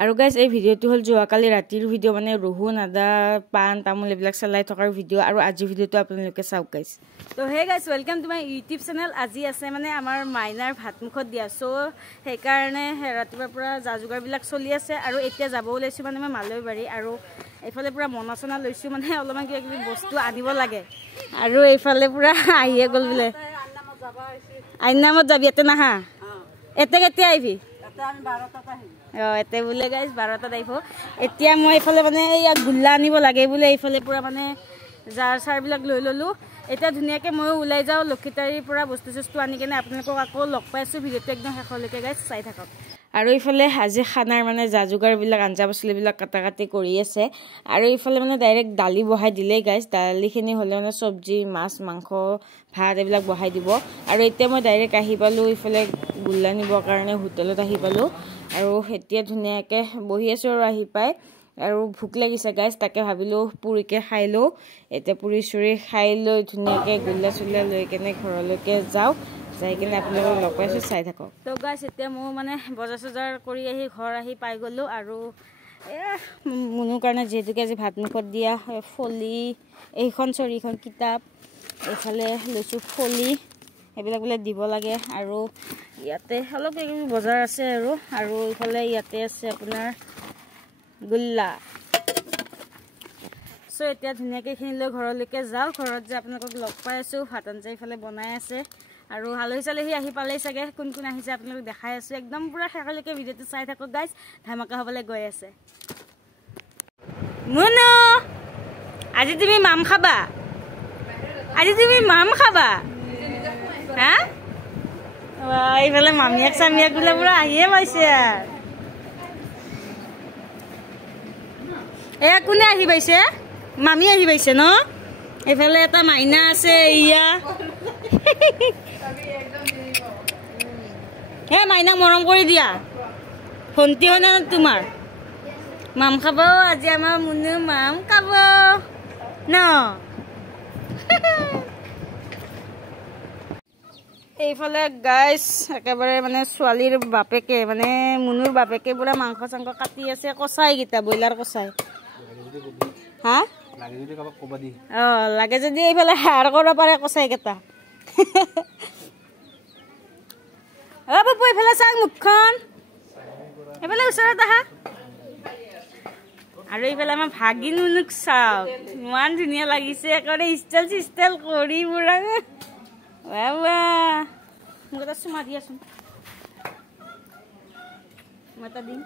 আৰু গাইজ এই ভিডিঅ'টো হ'ল যোৱাকালি ৰাতিৰ ভিডিঅ' মানে ৰহুন আদা পাণ তামোল এইবিলাক চলাই থকাৰ ভিডিঅ' আৰু আজিৰ ভিডিঅ'টো আপোনালোকে চাওক গাইজ। তো hey guys welcome to my YouTube channel. আজি আছে মানে আমাৰ মাইনাৰ ভাতমুখত দিয়া, চ' সেইকাৰণে ৰাতিপুৱাৰ পৰা যা যোগাৰবিলাক চলি আছে আৰু এতিয়া যাব ওলাইছোঁ মানে মই মালৈবাৰী আৰু এইফালে পূৰা মনা চনা লৈছোঁ মানে অলপমান কিবা কিবি বস্তু আনিব লাগে আৰু এইফালে পূৰা আহিয়ে গ'ল বোলে। আইনামত যাবি এতে নাহা এতে কেতিয়া আহিবি? এতে বোলে গাইজ 12টাত আহিব। এতিয়া মই এইফালে মানে ইয়াত গোল্লা আনিব লাগে বোলে, এইফালে পূৰা মানে জাৰ চাৰবিলাক লৈ ল'লোঁ। এতিয়া ধুনীয়াকৈ ময়ো ওলাই যাওঁ লক্ষিতাৰীৰ পৰা বস্তু চস্তু আনি কেনে আপোনালোকক আকৌ লগ পাইছোঁ। ভিডিঅ'টো একদম শেষলৈকে গাইজ চাই থাকক। আৰু এইফালে আজি খানাৰ মানে যা যোগাৰবিলাক আঞ্জা পাচলিবিলাক কাটা কাটি কৰি আছে আৰু এইফালে মানে ডাইৰেক্ট দালি বহাই দিলেই গাইজ। দালিখিনি হ'লে মানে চব্জি মাছ মাংস ভাত এইবিলাক বহাই দিব। আৰু এতিয়া মই ডাইৰেক্ট আহি পালোঁ এইফালে গোল্লা নিবৰ কাৰণে হোটেলত আহি পালোঁ আৰু এতিয়া ধুনীয়াকৈ বহি আছোঁ আৰু আহি পাই আৰু ভোক লাগিছে গাইজ, তাকে ভাবিলোঁ পুৰিকে খাই লওঁ। এতিয়া পুৰি চুৰি খাই লৈ ধুনীয়াকৈ গোল্লা চোল্লা লৈ কেনে ঘৰলৈকে যাওঁ, যাই কিনে আপোনালোকক লগ পাইছোঁ চাই থাকক। তো গাইজ এতিয়া মই মানে বজাৰ চজাৰ কৰি আহি ঘৰ আহি পাই গ'লোঁ আৰু মোনোৰ কাৰণে যিহেতুকে আজি ভাতমুখত দিয়া ফলি এইখন কিতাপ এইফালে লৈছোঁ ফলি এইবিলাক বোলে দিব লাগে আৰু ইয়াতে অলপ কিবা বজাৰ আছে আৰু এইফালে ইয়াতে আছে আপোনাৰ গোল্লা। চ' এতিয়া ধুনীয়াকৈ এইখিনি লৈ ঘৰলৈকে যাওঁ। ঘৰত যে আপোনালোকক লগ পাই আছোঁ, ভাত আঞ্জা এইফালে বনাই আছে আৰু আলহী চালহী আহি পালেই চাগে, কোন কোন আহিছে আপোনালোক দেখাই আছোঁ। একদম পূৰা শেষলৈকে ভিডিঅ'টো চাই থাকক গাইজ, ধামাকা হ'বলৈ গৈ আছে। মুনু আজি তুমি মাম খাবা? আজি তুমি মাম খাবা? হা এইফালে মামীয়াক চামিয়াক বোলে পুৰা আহিয়ে পাইছে। এয়া কোনে আহি পাইছে? মামী আহি পাইছে ন? এইফালে এটা মাইনা আছে ইয়া হে মাইনাক মৰম কৰি দিয়া। ভণ্টি হয় না তোমাৰ? মাম খাব আজি আমাৰ মুনু, মাম খাব ন? এইফালে গাইজ একেবাৰে মানে ছোৱালীৰ বাপেকে মানে মুনুৰ বাপেকে পুৰা মাংস চাংস কাটি আছে, কচাইকেইটা ব্ৰইলাৰ কচাই। হা লাগে যদি এইফালে হাড় কৰিব পাৰে কচাইকেইটা। বাবু এইফালে চাওক মুখখন, এইফালে ওচৰত আহা। আৰু এইফালে আমাৰ ভাগিন মুনুক চাওক, ইমান ধুনীয়া লাগিছে একেবাৰে ষ্টাইল চিষ্টাইল কৰি পুৰা। মোক এটা চুমা দিয়াচোন, মই এটা দিম।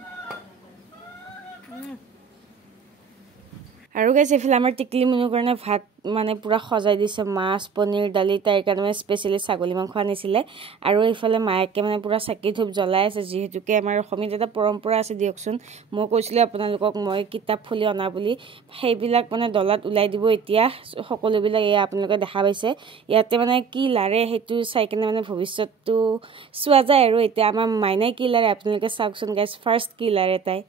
আৰু গাইজ এইফালে আমাৰ টিকলি মুনুৰ কাৰণে ভাত মানে পূৰা সজাই দিছে, মাছ পনীৰ দালি, তাইৰ কাৰণে মানে স্পেচিয়েলি ছাগলী মাংস আনিছিলে। আৰু এইফালে মায়েকে মানে পূৰা চাকি ধূপ জ্বলাই আছে, যিহেতুকে আমাৰ অসমীয়াত এটা পৰম্পৰা আছে দিয়কচোন। মই কৈছিলোঁ আপোনালোকক মই কিতাপ ফুলি অনা বুলি, সেইবিলাক মানে ডলাত ওলাই দিব এতিয়া সকলোবিলাক। এয়া আপোনালোকে দেখা পাইছে, ইয়াতে মানে কি লাৰে সেইটো চাই কিনে মানে ভৱিষ্যতটো চোৱা যায়। আৰু এতিয়া আমাৰ মাইনাই কি লাৰে আপোনালোকে চাওকচোন গাইজ। ফাৰ্ষ্ট কি লাৰে তাই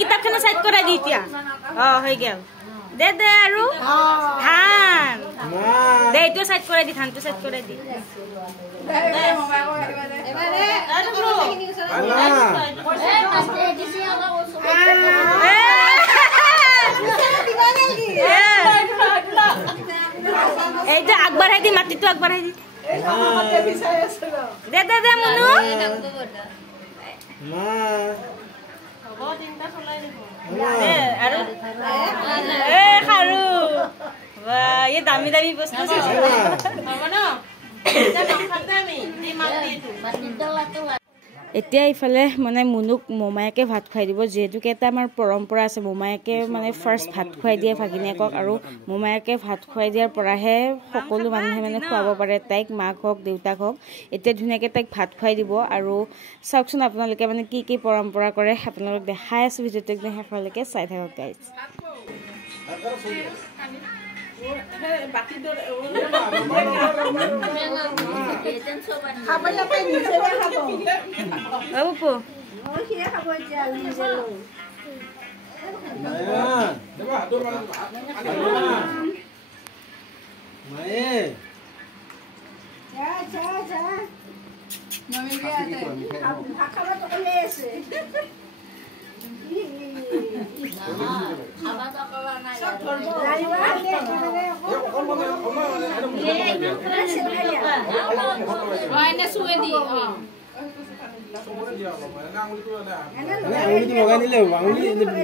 কিতাপখানা চাইড কৰাই দি এতিয়া হৈ গেল। দে দে আৰু ধান দে এইটো চাইড কৰাই দি, ধানটো চাইড কৰাই দি। এইটো আগবঢ়াই দি, মাটিটো আগবঢ়াই দি। দে দে দে মুনু দামী দামী বস্তু এতিয়া ইফালে মানে মুনুক মোমায়েকে ভাত খুৱাই দিব, যিহেতুকে এটা আমাৰ পৰম্পৰা আছে। মোমায়েকে মানে ফাৰ্ষ্ট ভাত খুৱাই দিয়ে ভাগিনীয়েকক আৰু মোমায়েকে ভাত খুৱাই দিয়াৰ পৰাহে সকলো মানুহে মানে খুৱাব পাৰে তাইক, মাক হওক দেউতাক হওক। এতিয়া ধুনীয়াকৈ তাইক ভাত খুৱাই দিব আৰু চাওকচোন আপোনালোকে মানে কি কি পৰম্পৰা কৰে, আপোনালোকক দেখাই আছোঁ। ভিডিঅ'টো একদম শেষলৈকে চাই থাকক গাইজ।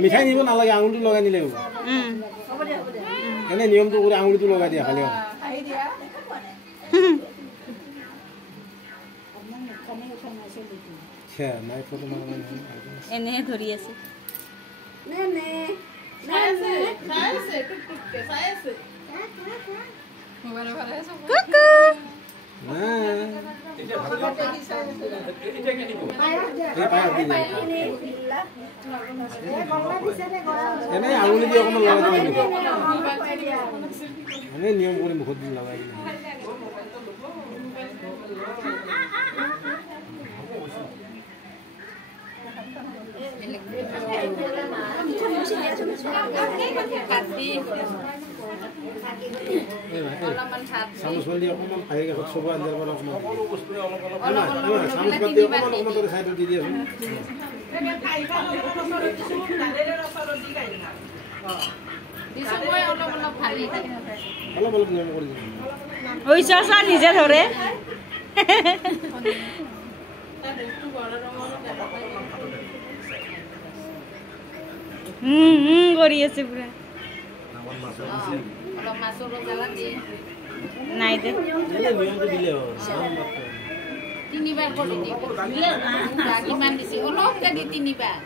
মিঠাই নিব নালাগে আঙুলিটো লগাই নিলে হ'ব এনে নিয়মটো কৰি আঙুলিটো লগাই দিয়া খালি এনে ধৰি আছে এনে আঙুলি দিয়ে অকণমান লগাই দিব এনে নিয়ম কৰি মুখত দি লগাই দিলে চামুচ দি অকণমান আহি কাষত চব আঞ্জাৰ পৰা অকণমান চামুচ পাতি অকণমান অকণমান চাইডত দি দিয়াচোন অলপ অলপ নিয়ম কৰি দিম নিজে ধৰে কৰি আছে পুৰা নাই দে তিনিবাৰ কৰি দিব কিমান দিছে অলপকে দি তিনিবাৰ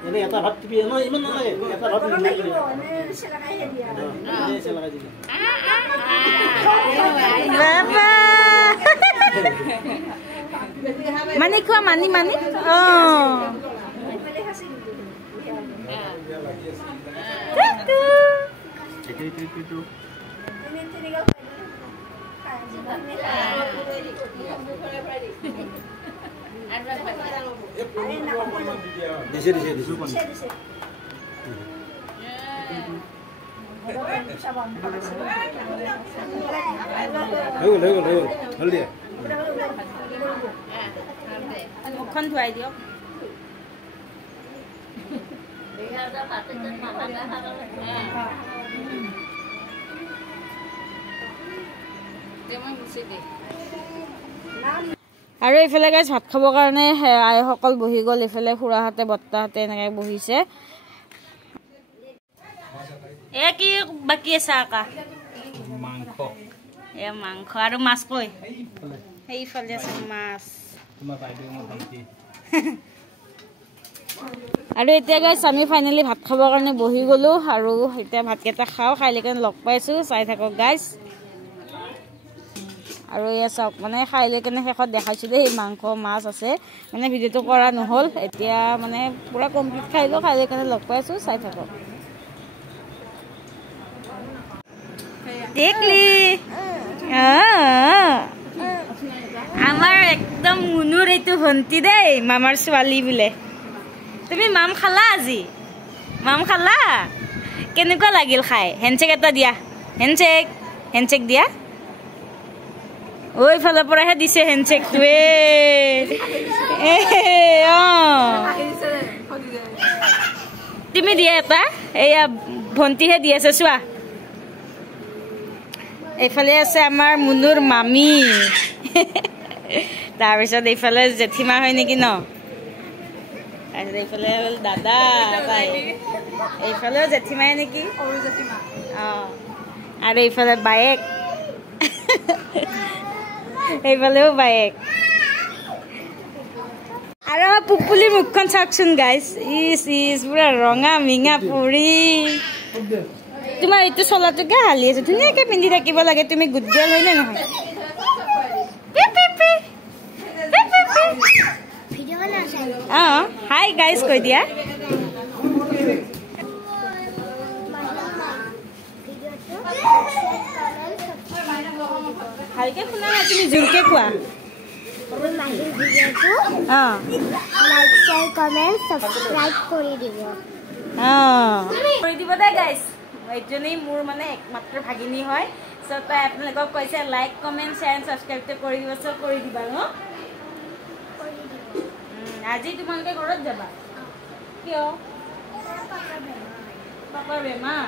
এনে এটা ভাত টিপি নহয় ইমান নালাগে এটা ভাত মানে খোৱা মানি মানি দিছে দিছে দিছে হৈ গ'ল হ'ল দিয়া মুখখন ধুৱাই দিয়ক আৰু এইফালে গাইছ ভাত খাবৰ কাৰণে আইসকল বহি গ'ল এইফালে খুৰাহঁতে বৰ্তাহঁতে এনেকৈ বহিছে এ কি বাকী আছে আকা মাংস মাংস আৰু মাছ কৈ সেইফালে আছে মাছ আৰু এতিয়া গাইছ আমি ফাইনেলি ভাত খাবৰ কাৰণে বহি গ'লোঁ আৰু এতিয়া ভাতকেইটা খাওঁ খাই লৈ কেনে লগ পাইছোঁ চাই থাকক গাইছ আৰু এয়া চাওক মানে খাই লৈ কেনে শেষত দেখাইছোঁ দেই মাংস মাছ আছে মানে ভিডিঅ'টো কৰা নহ'ল এতিয়া মানে পূৰা কমপ্লিট খাইলোঁ খাই লৈ কেনে লগ পাইছোঁ চাই থাকক দেখলি আমাৰ একদম মুনুৰ এইটো ভণ্টি দেই মামাৰ ছোৱালী বোলে তুমি মাম খালা আজি মাম খালা কেনেকুৱা লাগিল খাই হেণ্ডশেক এটা দিয়া হেণ্ডশেক দিয়া ওই ফালৰ পৰাহে দিছে হেণ্ডশেকটোৱে তুমি দিয়া এটা এয়া ভণ্টিহে দি আছে চোৱা এইফালে আছে আমাৰ মুনুৰ মামী তাৰপিছত এইফালে জেঠিমা হয় নেকি ন তাৰপিছত এইফালে হ'ল দাদা তাই এইফালেও জেঠিমাই নেকি অঁ আৰু এইফালে বায়েক এইফালেও বায়েক আৰু আমাৰ পুপুলিৰ মুখখন চাওকচোন গাইছ ইচ পুৰা ৰঙা মিঙা পুৰি তোমাৰ এইটো চোলাটোকে হালি আছে ধুনীয়াকৈ পিন্ধি থাকিব লাগে তুমি গুড গাৰ্ল হয় নে নহয় হাই গাইজ কৈ দিয়া ভালকে শুনা নাই তুমি জোৰকে কোৱা কৰি দিব দে গাইজ এইজনী মোৰ মানে একমাত্ৰ ভাগিনী হয় চ' তাই আপোনালোকক কৈছে লাইক কমেণ্ট শ্বেয়াৰ এণ্ড ছাবস্ক্ৰাইবটো কৰি দিব চ' কৰি দিবা ন আজি তোমালোকে ঘৰত যাবা কিয় পাপাৰ বেমাৰ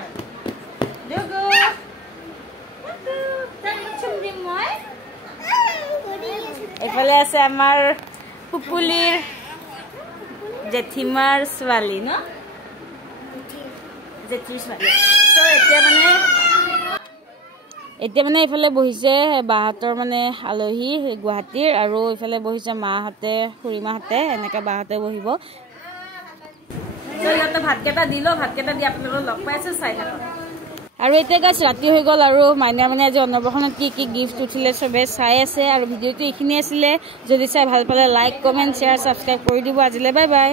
এইফালে আছে আমাৰ পুপুলিৰ জেঠিমাৰ ছোৱালী ন জেঠিৰ ছোৱালী এতিয়া মানে এইফালে বহিছে বাহঁতৰ মানে আলহী গুৱাহাটীৰ আৰু এইফালে বহিছে মাহঁতে খুৰীমাহঁতে এনেকৈ বাহঁতে বহিব সিহঁতে ভাতকেইটা দিলোঁ ভাতকেইটা দি আপোনালোকক লগ পাইছোঁ চাই থাকক আৰু এতিয়া গাইছ ৰাতি হৈ গ'ল আৰু মাইনাৰ মানে আজি অন্নপ্ৰসনত কি কি গিফ্ট উঠিলে চবে চাই আছে আৰু ভিডিঅ'টো এইখিনি আছিলে যদি চাই ভাল পালে লাইক কমেণ্ট শ্বেয়াৰ ছাবস্ক্ৰাইব কৰি দিব আজিলৈ বাই বাই